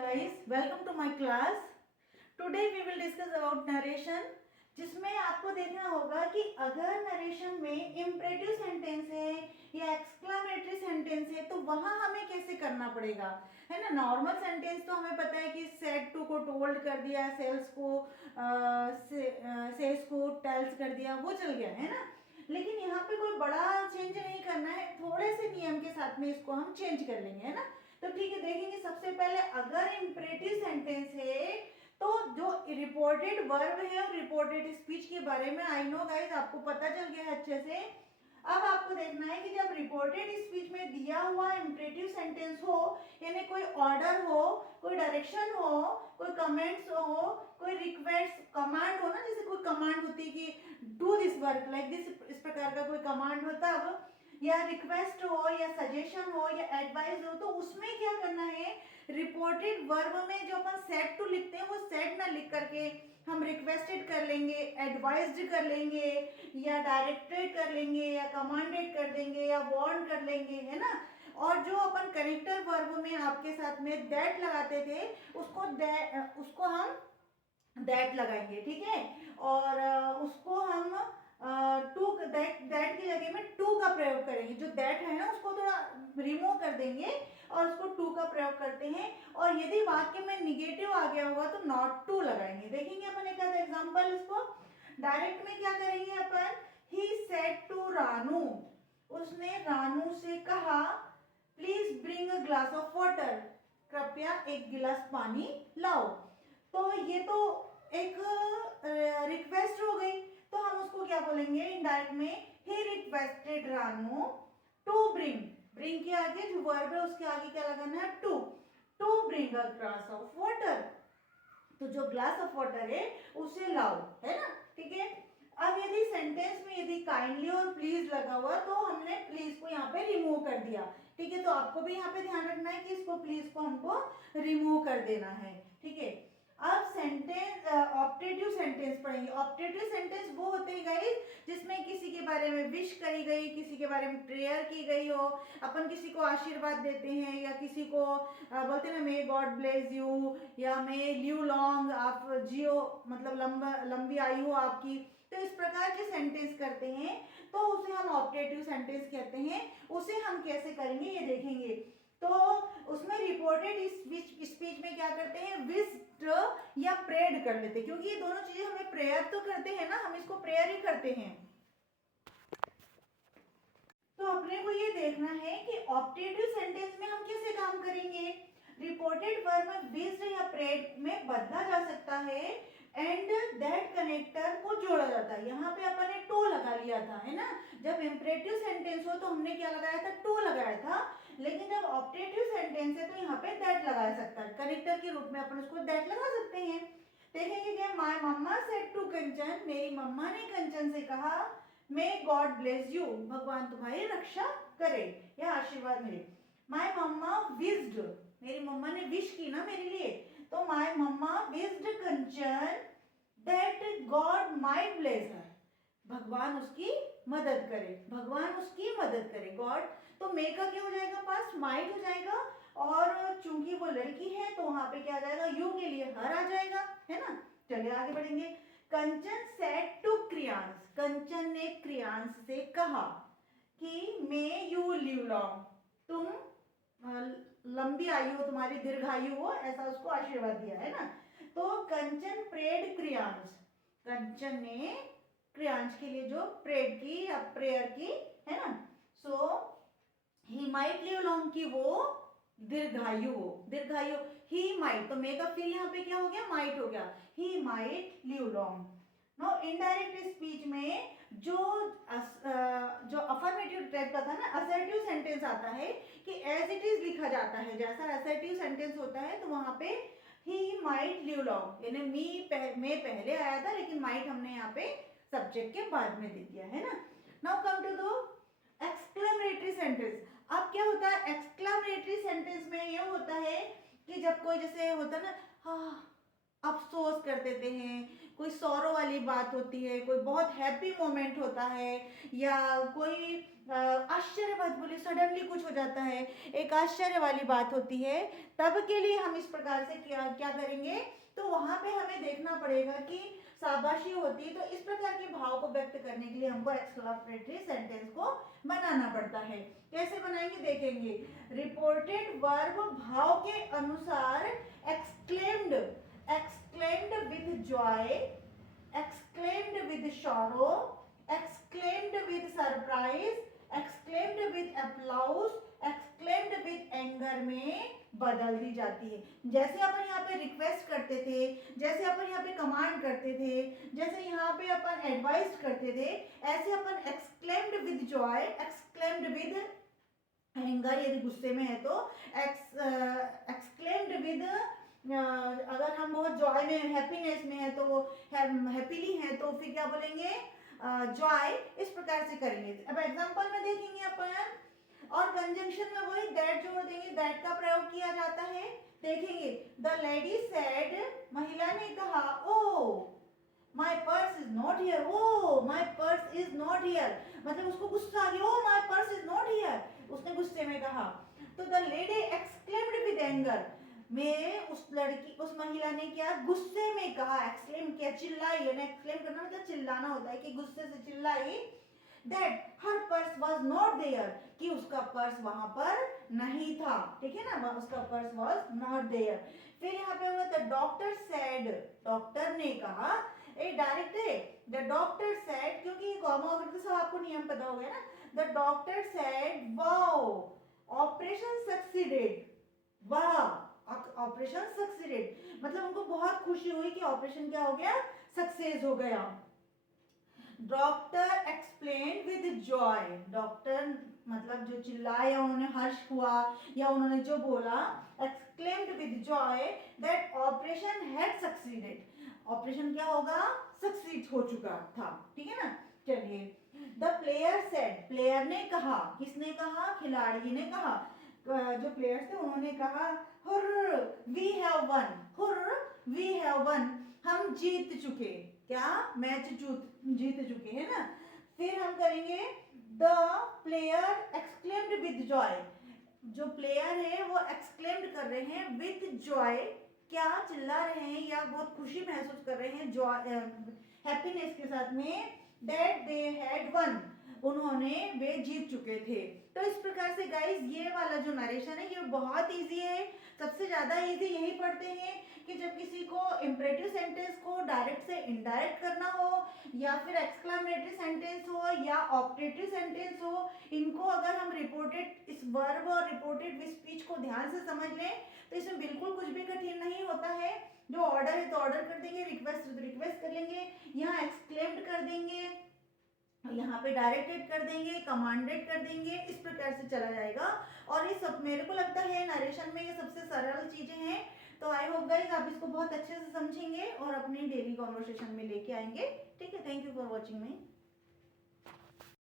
Guys, welcome to my class. Today we will discuss about narration, जिसमें आपको देखना होगा कि अगर नरेशन में इम्परेटिव सेंटेंस है या एक्सक्लामेटरी सेंटेंस है तो वहां हमें कैसे करना पड़ेगा, है ना। नॉर्मल सेंटेंस तो हमें पता है कि सेड टू को टोल्ड कर दिया, सेल्स को टेल्स कर दिया, वो चल गया, है ना। लेकिन यहाँ पे कोई बड़ा चेंज नहीं करना है, थोड़े से नियम के साथ में इसको हम चेंज कर लेंगे, है ना। तो ठीक है, देखेंगे सबसे पहले अगर इम्परेटिव सेंटेंस है तो जो रिपोर्टेड वर्ब है और रिपोर्टेड स्पीच के बारे में आई नो गाइस आपको पता चल गया है अच्छे से। अब आपको देखना है कि जब रिपोर्टेड स्पीच में दिया हुआ इम्परेटिव सेंटेंस हो, यानी कोई ऑर्डर हो, कोई डायरेक्शन हो, कोई कमेंट्स हो, कोई रिक्वेस्ट कमांड हो ना, जैसे कोई कमांड होती है कि do this work like this, इस प्रकार का कोई कमांड हो, तब या रिक्वेस्ट हो या सजेशन हो या एडवाइस हो, तो उसमें क्या करना है, रिपोर्टेड वर्ब में जो अपन सेड टू लिखते हैं वो सेड ना लिख करके हम रिक्वेस्टेड कर लेंगे, एडवाइज्ड कर लेंगे, या डायरेक्टेड कर लेंगे, या कमांडेड कर देंगे, या वार्न कर लेंगे, है ना। और जो अपन कनेक्टर वर्ब में आपके साथ में दैट लगाते थे उसको हम दैट लगाएंगे, ठीक है। और उसको हम टू दैट की जगह में टू का प्रयोग करेंगे, जो दैट है ना उसको थोड़ा रिमूव कर देंगे और उसको टू का प्रयोग करते हैं। और यदि वाक्य में निगेटिव आ गया होगा तो नॉट टू लगाएंगे। देखेंगे अपन एक आधा एग्जांपल इसको। डायरेक्ट में क्या करेंगे अपन, ही सेड टू रानू, उसने रानू से कहा please bring a glass of water, कृपया एक गिलास पानी लाओ। तो ये तो एक रिक्वेस्ट हो गई, तो हम उसको क्या बोलेंगे इनडायरेक्ट में, he requested Ranu to bring, bring के आगे जो वर्ब है उसके आगे क्या लगाना है, to bring a glass of water, तो जो ग्लास ऑफ वाटर है उसे लाओ, है ना, ठीक है। अब यदि सेंटेंस में यदि काइंडली और प्लीज लगा हुआ तो हमने प्लीज को यहाँ पे रिमूव कर दिया, ठीक है। तो आपको भी यहाँ पे ध्यान रखना है कि इसको प्लीज को हमको रिमूव कर देना है, ठीक है। अब सेंटेंस ऑप्टेटिव सेंटेंस पढ़ेंगे। ऑप्टेटिव सेंटेंस वो होते हैं गाइस जिसमें किसी के बारे में विश करी गई, किसी के बारे में प्रेयर की गई हो, अपन किसी को आशीर्वाद देते हैं या किसी को बोलते हैं ना मे गॉड ब्लेस यू या मे लिव लॉन्ग, आप जियो, मतलब लंबी आयु हो आपकी। तो इस प्रकार के सेंटेंस करते हैं तो उसे हम ऑप्टेटिव सेंटेंस कहते हैं। उसे हम कैसे करेंगे ये देखेंगे। तो उसमें रिपोर्टेड स्पीच में क्या करते हैं, विश्ड या प्रेड कर लेते हैं, क्योंकि ये दोनों चीजें हमें प्रेयर तो करते हैं ना, हम इसको प्रेयर ही करते हैं। तो अपने को ये देखना है कि ऑप्टेटिव सेंटेंस में हम कैसे काम करेंगे। रिपोर्टेड वर्ब में विश्ड या प्रेड में बदला जा सकता है एंड दैट कनेक्टर को जोड़ा जाता है। यहाँ पे अपन ने टू लगा लिया था, है ना। जब इम्परेटिव सेंटेंस हो तो हमने क्या लगाया था, टू लगाया था। लेकिन जब ऑप्टेटिव सेंटेंस है तो यहाँ पे दैट लगाया सकता है, कनेक्टर के रूप में अपन उसको दैट लगा सकते हैं। देखेंगे क्या, माय मम्मा सेड टू कंचन, मेरी मम्मा ने कंचन से कहा मे गॉड ब्लेस यू, भगवान तुम्हारी रक्षा करे या आशीर्वाद मिले। माय मम्मा विश्ड, मेरी मम्मा ने विश की ना मेरे लिए, तो my mama wished Kanchan that God might bless her, भगवान उसकी मदद करे, भगवान उसकी मदद करे। गॉड तो मे का क्या हो जाएगा, पास माइट हो जाएगा, और चूंकि वो लड़की है तो वहां पे क्या आ जाएगा, यू के लिए हर आ जाएगा, है ना। चलिए आगे बढ़ेंगे। कंचन सेड टू क्रियांश, कंचन ने क्रियांश से कहा कि मे यू लिव लॉन्ग, तुम लंबी आयु हो, तुम्हारी दीर्घायु हो, ऐसा उसको आशीर्वाद दिया, है ना। तो कंचन प्रेड क्रियांश, कंचन ने क्रियांश के लिए जो प्रेड की या प्रेयर की, है ना। सो ही माइट लिव लॉन्ग की वो दीर्घायु हो, दीर्घायु, ही माइट, तो मे का फील यहाँ पे क्या हो गया, माइट हो गया, he might live long. Now indirect speech में जो अफर्मेटिव टाइप का था ना, असर्टिव सेंटेंस आता है कि एज इट इज लिखा जाता है, जैसा असर्टिव सेंटेंस होता है तो वहां पे ही माइट लिव लॉन्ग, यानी मे पहले आया था लेकिन माइट हमने यहाँ पे सब्जेक्ट के बाद में दे दिया, है ना। नाउ कम टू दो एक्सक्लेमेटरी सेंटेंस। अब क्या होता है एक्सक्लेमेटरी सेंटेंस में, ये होता है कि जब कोई जैसे होता है ना, हाँ अफसोस कर देते हैं, कोई सौरो वाली बात होती है, कोई बहुत हैप्पी मोमेंट होता है, या कोई आश्चर्य बात बोली, सडनली कुछ हो जाता है, एक आश्चर्य वाली बात होती है, तब के लिए हम इस प्रकार से क्या क्या करेंगे, तो वहां पे हमें देखना पड़ेगा कि शाबाशी होती है, तो इस प्रकार के भाव को व्यक्त करने के लिए हमको एक्सक्लेमेटरी सेंटेंस को बनाना पड़ता है। कैसे बनाएंगे देखेंगे। रिपोर्टेड वर्ब भाव के अनुसार exclaimed, exclaimed with Joy, exclaimed with sorrow, exclaimed with surprise, exclaimed with applause, exclaimed with anger में बदल दी जाती है। जैसे अपन यहाँ पे रिक्वेस्ट करते थे, जैसे अपन यहाँ पे कमांड करते थे, जैसे यहाँ पे अपन एडवाइस करते थे, ऐसे अपन exclaimed with joy, exclaimed with anger यदि गुस्से में है तो, exclaimed with अगर हम बहुत जॉय में, हैप्पीनेस में है तो हैप्पीली है तो फिर क्या बोलेंगे, जॉय, इस प्रकार से करेंगे। अब एग्जांपल में देखेंगे अपन, और कंजंक्शन में वही दैट जोड़ देंगे, दैट का प्रयोग किया जाता है। देखेंगे, द लेडी सेड, महिला ने कहा, oh my purse is not here, oh my purse is not here, मतलब उसको गुस्सा आ गया, oh my purse is not here, उसने गुस्से में कहा। तो the lady exclaimed with anger, में उस लड़की, उस महिला ने क्या गुस्से में कहा, एक्सक्लेम किया, चिल्लाई, यानी एक्सक्लेम करना मतलब चिल्लाना होता है, कि गुस्से से चिल्लाई, that her purse was not there, कि उसका पर्स वहां पर नहीं था, ठीक है ना, उसका पर्स वाज नॉट देयर। फिर यहाँ पे हुआ द डॉक्टर सेड, डॉक्टर ने कहा, ए डायरेक्ट है, द डॉक्टर सेड, क्योंकि कॉमा वगैरह तो सब आपको नियम पता हो गया ना, the doctor said, wow operation succeeded, वाह ऑपरेशन सक्सीडेड, मतलब उनको बहुत खुशी हुई कि ऑपरेशन क्या हो गया, सक्सेस हो गया। Doctor explain with Joy, doctor मतलब जो चिल्लाया, उन्होंने हर्ष हुआ, या उन्होंने जो बोला, exclaimed with Joy that operation had succeeded, operation क्या होगा, सक्सीड हो चुका था, ठीक है ना। चलिए, द प्लेयर सेड, प्लेयर ने कहा, किसने कहा, खिलाड़ी ने कहा, जो प्लेयर्स थे उन्होंने कहा, hurray we have won, hurray we have won, हम जीत चुके, क्या मैच जीत चुके हैं ना। फिर हम करेंगे, the player exclaimed with Joy, जो प्लेयर है वो एक्सक्लेम्ड कर रहे हैं विद जॉय, क्या चिल्ला रहे हैं या बहुत खुशी महसूस कर रहे हैं, जॉय हैप्पीनेस के साथ में, दैट दे हैड वन, उन्होंने वे जीत चुके थे। तो इस प्रकार से गाइस ये वाला जो नरेशन है ये बहुत इजी है, सबसे ज्यादा इजी यही पढ़ते हैं कि जब किसी को इंपरेटिव सेंटेंस को डायरेक्ट से इनडायरेक्ट करना हो, या फिर एक्सक्लेमेटरी सेंटेंस हो, या ऑप्टेटिव सेंटेंस हो, इनको अगर हम रिपोर्टेड इस वर्ब और रिपोर्टेड विद स्पीच को ध्यान से समझ लें तो इसमें बिल्कुल कुछ भी कठिन नहीं होता है। जो ऑर्डर है तो ऑर्डर कर देंगे, रिक्वेस्ट है तो रिक्वेस्ट कर लेंगे, यहाँ एक्सक्लेम्ड कर देंगे, यहाँ पे डायरेक्टेड कर देंगे, कमांडेड कर देंगे, इस प्रकार से चला जाएगा। और ये सब मेरे को लगता है नरेशन में ये सबसे सरल चीजें हैं। तो आई होप गाइस आप इसको बहुत अच्छे से समझेंगे और अपनी डेली कॉन्वर्सेशन में लेके आएंगे। ठीक है, thank you for watching me.